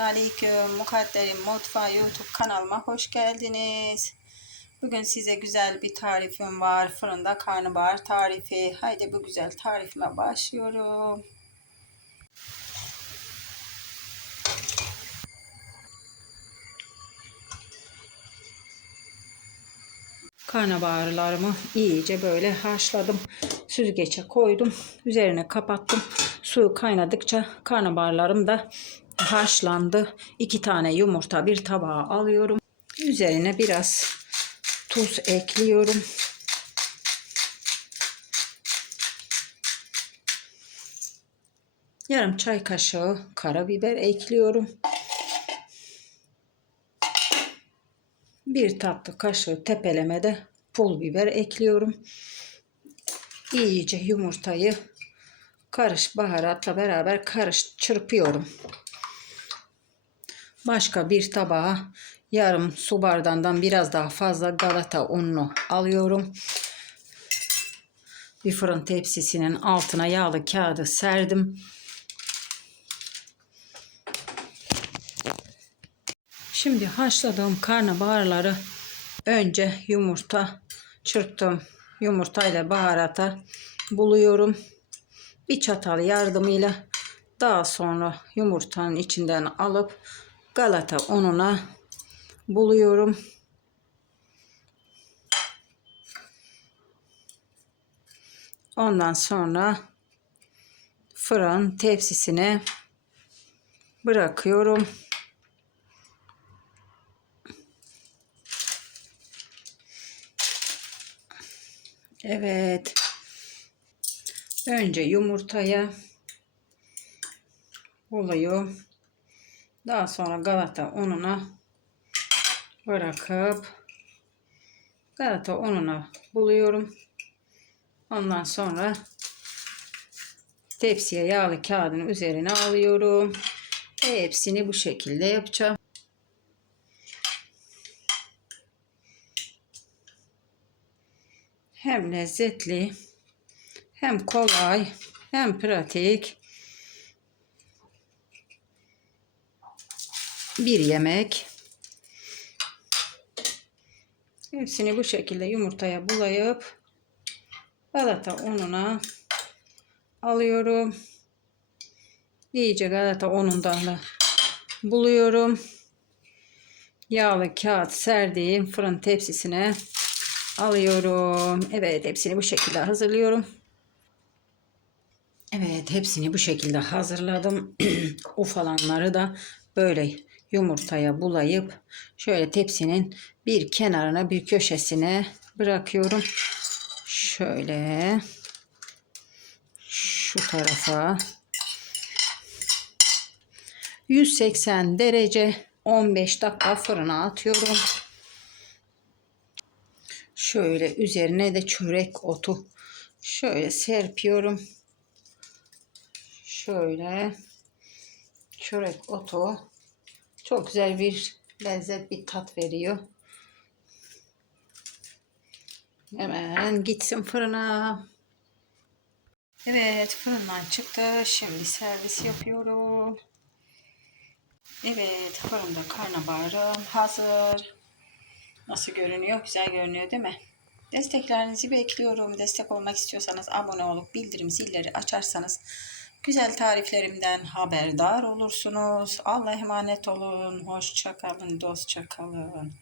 Aleyküm. Mukadderim Mutfağı YouTube kanalıma hoş geldiniz. Bugün size güzel bir tarifim var. Fırında karnabahar tarifi. Haydi bu güzel tarifime başlıyorum. Karnabaharlarımı iyice böyle haşladım. Süzgece koydum. Üzerine kapattım. Suyu kaynadıkça karnabaharlarım da haşlandı. İki tane yumurta bir tabağa alıyorum. Üzerine biraz tuz ekliyorum. Yarım çay kaşığı karabiber ekliyorum. Bir tatlı kaşığı tepelemede pul biber ekliyorum. İyice yumurtayı karış baharatla beraber karış çırpıyorum. Başka bir tabağa yarım su bardağından biraz daha fazla galata ununu alıyorum. Bir fırın tepsisinin altına yağlı kağıdı serdim. Şimdi haşladığım karnabaharları önce yumurta çırptım. Yumurtayla baharata buluyorum. Bir çatal yardımıyla daha sonra yumurtanın içinden alıp galata ununa buluyorum. Ondan sonra fırın tepsisine bırakıyorum. Evet. Önce yumurtaya oluyor. Daha sonra galata ununa bırakıp galata ununa buluyorum. Ondan sonra tepsiye yağlı kağıdın üzerine alıyorum. Hepsini bu şekilde yapacağım. Hem lezzetli hem kolay hem pratik bir yemek. Hepsini bu şekilde yumurtaya bulayıp galata ununa alıyorum. İyice galata unundan da buluyorum. Yağlı kağıt serdiğim fırın tepsisine alıyorum. Evet hepsini bu şekilde hazırlıyorum. Evet hepsini bu şekilde hazırladım. Ufalanları da böyle yumurtaya bulayıp şöyle tepsinin bir kenarına bir köşesine bırakıyorum. Şöyle şu tarafa 180 derece 15 dakika fırına atıyorum. Şöyle üzerine de çörek otu şöyle serpiyorum. Şöyle çörek otu çok güzel bir lezzet bir tat veriyor. Hemen gitsin fırına. Evet fırından çıktı. Şimdi servis yapıyorum. Evet fırında karnabaharım hazır. Nasıl görünüyor? Güzel görünüyor değil mi? Desteklerinizi bekliyorum. Destek olmak istiyorsanız abone olup bildirim zilleri açarsanız güzel tariflerimden haberdar olursunuz. Allah'a emanet olun. Hoşça kalın, dostça kalın.